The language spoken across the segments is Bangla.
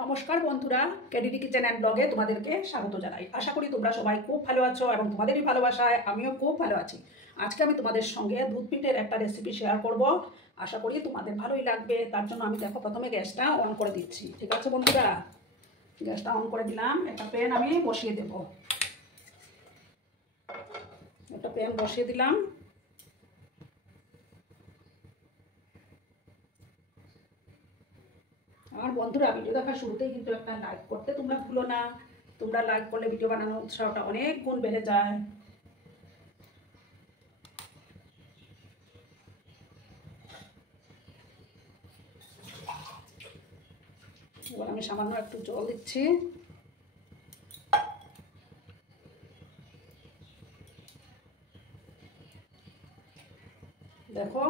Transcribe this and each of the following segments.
নমস্কার বন্ধুরা, কেডিডি কিচেন অ্যান্ড ব্লগে তোমাদেরকে স্বাগত জানাই। আশা করি তোমরা সবাই খুব ভালো আছো এবং তোমাদেরই ভালোবাসায় আমিও খুব ভালো আছি। আজকে আমি তোমাদের সঙ্গে দুধ পিঠের একটা রেসিপি শেয়ার করব। আশা করি তোমাদের ভালোই লাগবে। তার জন্য আমি দেখো প্রথমে গ্যাসটা অন করে দিচ্ছি। ঠিক আছে বন্ধুরা, গ্যাসটা অন করে দিলাম। একটা প্যান আমি বসিয়ে দেব। একটা প্যান বসিয়ে দিলাম। আর বন্ধুরা, ভিডিও দেখার শুরুতেই কিন্তু একটা লাইক করতে তোমরা ভুলো না। তোমরা লাইক করলে ভিডিও বানানোর উৎসাহটা অনেক গুণ বেড়ে যায়। এবার আমি সামান্য একটু জল দিচ্ছি। দেখো,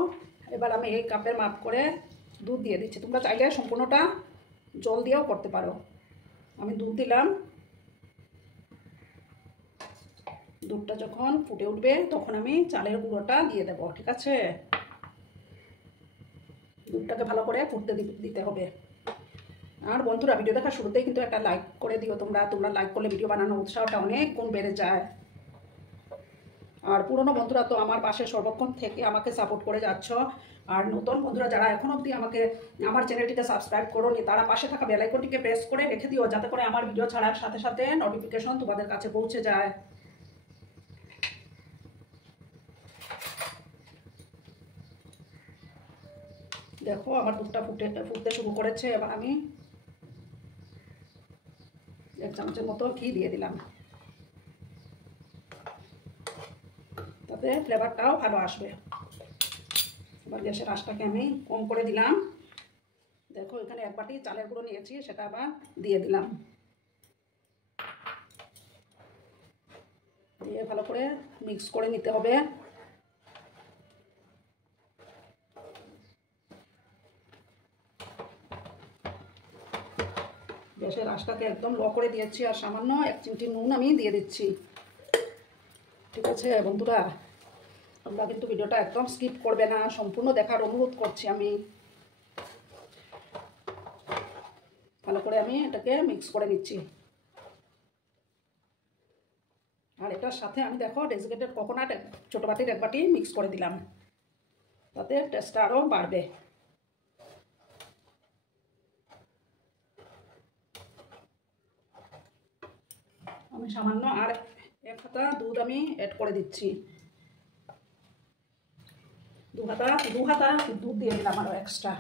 এবার আমি এই কাপের মাপ করে দুধ দিয়ে দিচ্ছি। তোমরা চাইলে সম্পূর্ণটা জল দিয়েও করতে পারো। আমি দুধ দিলাম। দুধটা যখন ফুটে উঠবে তখন আমি চালের গুঁড়োটা দিয়ে দেবো। ঠিক আছে, দুধটাকে ভালো করে ফুটতে দিতে হবে। আর বন্ধুরা, ভিডিও দেখার শুরুতেই কিন্তু একটা লাইক করে দিও। তোমরা লাইক করলে ভিডিও বানানোর উৎসাহটা অনেক গুণ বেড়ে যায়। আর পুরনো বন্ধুরা তো আমার পাশে সর্বক্ষণ থেকে আমাকে সাপোর্ট করে যাচ্ছ। আর নতুন বন্ধুরা যারা এখন অবধি আমার চ্যানেলটিকে সাবস্ক্রাইব করোনি, তারা পাশে থাকা বেল আইকনটিকে প্রেস করে রেখে দিও, যাতে করে আমার ভিডিও ছাড়ার সাথে সাথে নোটিফিকেশন তোমাদের কাছে পৌঁছে যায়। দেখো, আমার দুধটা ফুটতে শুরু করেছে। এবার আমি 1 চামচের মতো ঘি দিয়ে দিলাম, তাতে ফ্লেভারটাও ভালো আসবে। এবার গ্যাসের আঁচটাকে আমি কম করে দিলাম। দেখো, এখানে 1 বাটি চালের গুঁড়ো নিয়েছি, সেটা আবার দিয়ে দিলাম। দিয়ে ভালো করে মিক্স করে নিতে হবে। গ্যাসের আঁচটাকে একদম লো করে দিয়েছি। আর সামান্য 1 চিমটি নুন আমি দিয়ে দিচ্ছি। ঠিক আছে বন্ধুরা, তোমরা কিন্তু ভিডিওটা একদম স্কিপ করবে না, সম্পূর্ণ দেখার অনুরোধ করছি আমি। ভালো করে আমি এটাকে মিক্স করে নিচ্ছি। আর এটার সাথে আমি দেখো ডেসিকেটেড কোকোনাট ছোটো বাটির 1 বাটি মিক্স করে দিলাম, তাতে টেস্টটা আরও বাড়বে। আমি সামান্য আর 1 হাতা দুধ আমি অ্যাড করে দিচ্ছি। 2 হাতা দুধ দিয়ে দিলাম আরও এক্সট্রা।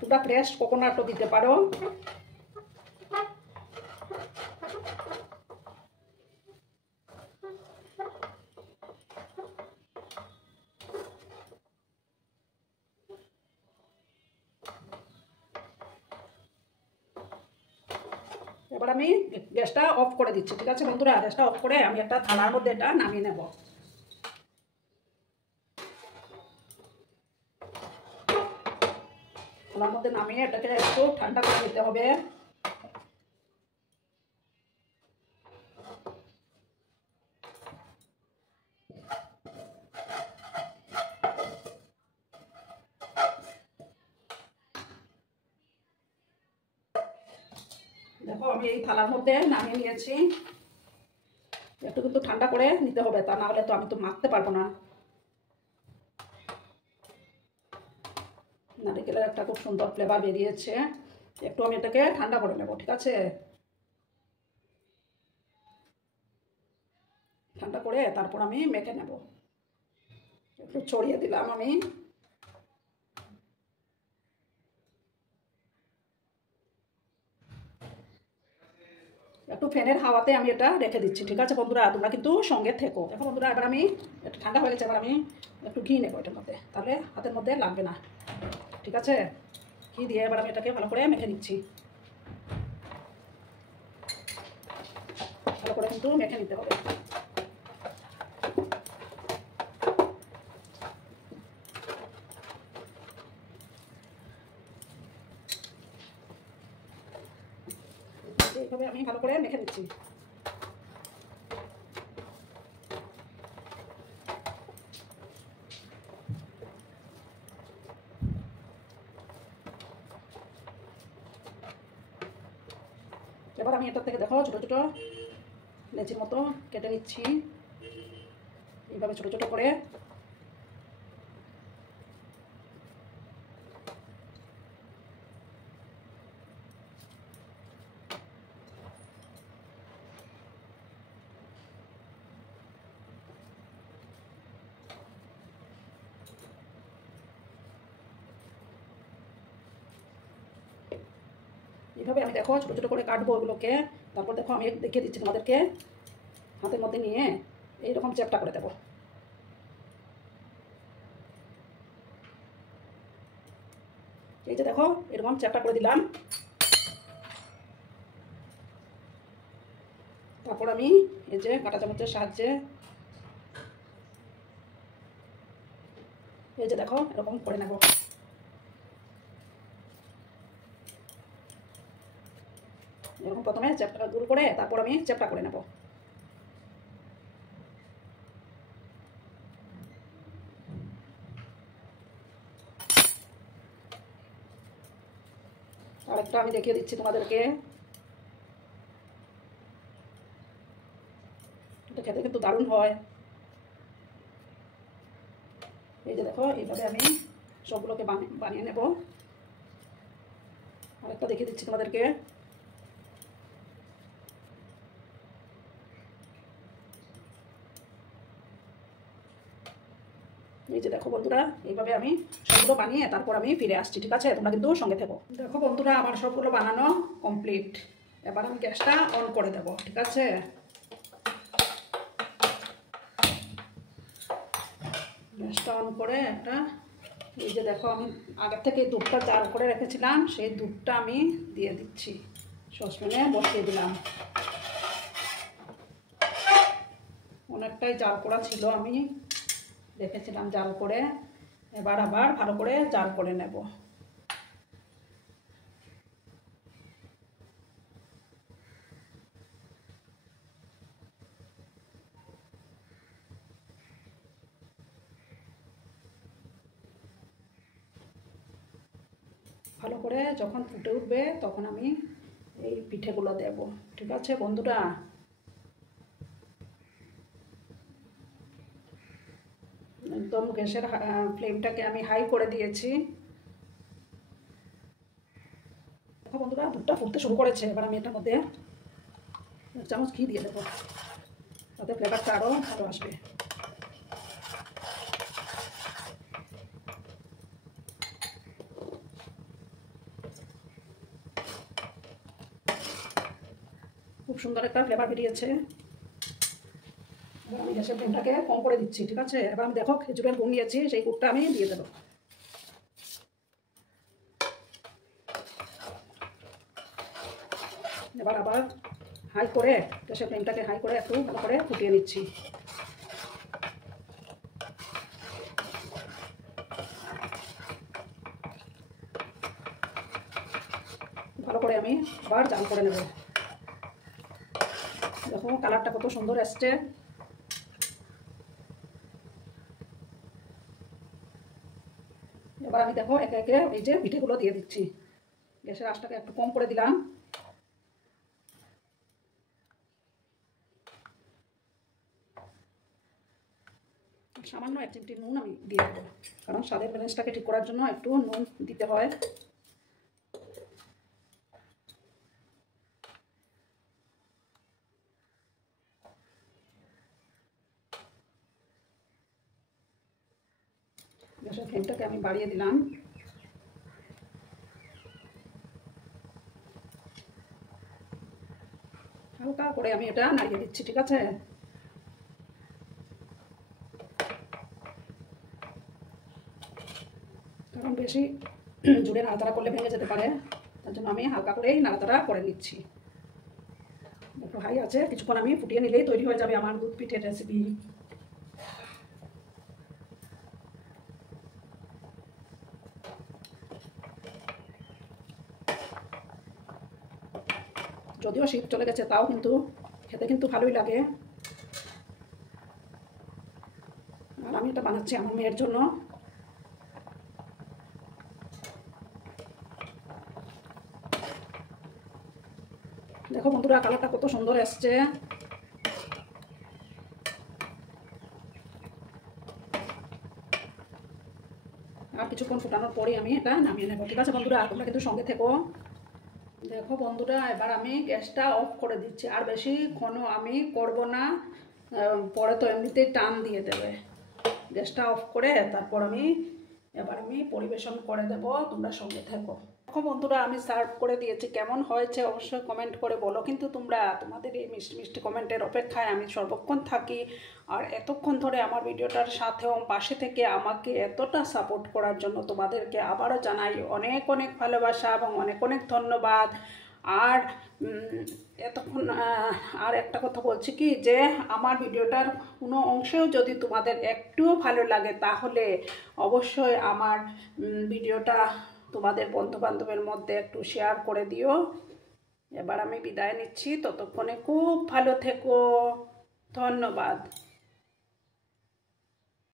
তোমরা ফ্রেশ কোকোনাটও দিতে পারো। এবার আমি গ্যাসটা অফ করে দিচ্ছি। ঠিক আছে বন্ধুরা, গ্যাসটা অফ করে আমি একটা থালার মধ্যে এটা নামিয়ে নেব। থালার মধ্যে নামিয়ে এটাকে একটু ঠান্ডা করে নিতে হবে। দেখো, আমি এই থালার মধ্যে নামিয়ে নিয়েছি। একটু কিন্তু ঠান্ডা করে নিতে হবে, তা না হলে তো আমি তো মাখতে পারবো না। নারকেলের একটা খুব সুন্দর ফ্লেভার বেরিয়েছে। একটু আমি এটাকে ঠান্ডা করে নেব। ঠিক আছে, ঠান্ডা করে তারপর আমি মেখে নেব। একটু ছড়িয়ে দিলাম আমি। একটু ফ্যানের হাওয়াতে আমি এটা রেখে দিচ্ছি। ঠিক আছে বন্ধুরা, তোমরা কিন্তু সঙ্গে থেকো। দেখো বন্ধুরা, এবার আমি একটু ঠান্ডা হয়ে গেছে। এবার আমি একটু ঘি নেবো এটার মধ্যে, তাহলে হাতের মধ্যে লাগবে না। ঠিক আছে, ঘি দিয়ে এবার আমি এটাকে ভালো করে মেখে নিচ্ছি। ভালো করে কিন্তু মেখে নিতে হবে। এইভাবে আমি ভালো করে মেখে নিচ্ছি। এবার আমি এটার থেকে দেখো ছোটো ছোটো লেচির মতো কেটে নিচ্ছি এইভাবে ছোটো ছোটো করে। এইভাবে আমি দেখো ছোটো ছোটো করে কাটবো ওগুলোকে। তারপর দেখো আমি দেখিয়ে দিচ্ছি তোমাদেরকে, হাতের মধ্যে নিয়ে এইরকম চ্যাপটা করে দেবো। এই যে দেখো এরকম চ্যাপটা করে দিলাম। তারপর আমি এই যে কাঁটা চামচের সাহায্যে এই যে দেখো এরকম করে নেব। এরকম প্রথমে চ্যাপটা দূর করে তারপর আমি চ্যাপটা করে নেব। আরেকটা আমি দেখিয়ে দিচ্ছি তোমাদেরকে। এটা খেতে কিন্তু দারুণ হয়। এই যে দেখো এইভাবে আমি সবগুলোকে বানিয়ে নেব। আরেকটা দেখিয়ে দিচ্ছি তোমাদেরকে। এই যে দেখো বন্ধুরা এইভাবে আমি সবগুলো বানিয়ে তারপর আমি ফিরে আসছি, ঠিক আছে? তোমরা কিন্তু সঙ্গে থেকো। দেখো বন্ধুরা আমার সবগুলো বানানো কমপ্লিট। এবার আমি গ্যাসটা অন করে দেব, ঠিক আছে? গ্যাসটা অন করে একটা এই যে দেখো আমি আগের থেকে দুধটা জাল করে রেখেছিলাম, সেই দুধটা আমি দিয়ে দিচ্ছি, সসপ্যানে বসিয়ে দিলাম। অনেকটাই জাল করা ছিল, আমি রেখেছিলাম জাল করে। এবার আবার ভালো করে জাল করে নেব। ভালো করে যখন ফুটে উঠবে তখন আমি এই পিঠেগুলো দেব, ঠিক আছে বন্ধুরা? একদম গ্যাসের ফ্লেমটাকে আমি হাই করে দিয়েছি। দেখো বন্ধুরা দুধটা ফুটতে শুরু করেছে। এবার আমি এটার মধ্যে এক চামচ ঘি দিয়ে দেবো, তাতে ফ্লেভারটা আরও ভালো আসবে। খুব সুন্দর একটা ফ্লেভার বেরিয়েছে। এবার আমি গ্যাসের ফ্লেমটাকে কম করে দিচ্ছি, ঠিক আছে? এবার আমি দেখো খেজুরের গুড় নিয়েছি, সেই গুড়টা আমি দিয়ে দেবো। এবার আবার হাই করে গ্যাসের ফ্লেমটাকে হাই করে একটু ভালো করে ফুটিয়ে নিচ্ছি। ভালো করে আমি আবার জাল করে নেব। দেখো কালারটা কত সুন্দর আসছে। এবার আমি দেখো একে একে এই যে পিঠেগুলো দিয়ে দিচ্ছি। গ্যাসের আঁচটাকে একটু কম করে দিলাম। সামান্য 1 চিমটি নুন আমি দিয়ে দেবো, কারণ স্বাদের ব্যালেন্সটাকে ঠিক করার জন্য একটু নুন দিতে হয়। গ্যাসের ফ্লেমটাকে আমি বাড়িয়ে দিলাম। হালকা করে আমি এটা নাড়িয়ে দিচ্ছি, ঠিক আছে? কারণ বেশি জোরে নাড়াতাড়া করলে ভেঙে যেতে পারে, তার জন্য আমি হালকা করেই নাড়াতাড়া করে নিচ্ছি। একটু হাই আছে, কিছুক্ষণ আমি ফুটিয়ে নিলেই তৈরি হয়ে যাবে আমার দুধ পিঠের রেসিপি। যদিও শীত চলে গেছে তাও কিন্তু খেতে কিন্তু ভালোই লাগে। আর আমি এটা বানাচ্ছি আমার মেয়ের জন্য। দেখো বন্ধুরা কালারটা কত সুন্দর এসছে। আর কিছুক্ষণ ফুটানোর পরে আমি এটা নামিয়ে নেবো। ঠিক আছে বন্ধুরা, তোমরা কিন্তু সঙ্গে থেকো। দেখো বন্ধুরা এবার আমি গ্যাসটা অফ করে দিচ্ছি, আর বেশি ঘন আমি করব না, পরে তো এমনিতেই টান দিয়ে দেবে। গ্যাসটা অফ করে তারপর এবার আমি পরিবেশন করে দেব, তোমরা সঙ্গে থেকো। দেখো বন্ধুরা আমি সার্ভ করে দিয়েছি, কেমন হয়েছে অবশ্যই কমেন্ট করে বলো। কিন্তু তোমরা তোমাদের এই মিষ্টি মিষ্টি কমেন্টের অপেক্ষায় আমি সর্বক্ষণ থাকি। আর এতক্ষণ ধরে আমার ভিডিওটার সাথেও পাশে থেকে আমাকে এতটা সাপোর্ট করার জন্য তোমাদেরকে আবারও জানাই অনেক অনেক ভালোবাসা এবং অনেক অনেক ধন্যবাদ। আর এতক্ষণ আর একটা কথা বলছি কি, যে আমার ভিডিওটার কোনো অংশেও যদি তোমাদের একটুও ভালো লাগে তাহলে অবশ্যই আমার ভিডিওটা তোমাদের বন্ধুবান্ধবের মধ্যে একটু শেয়ার করে দিও। এবার আমি বিদায় নিচ্ছি, ততক্ষণে খুব ভালো থেকো, ধন্যবাদ।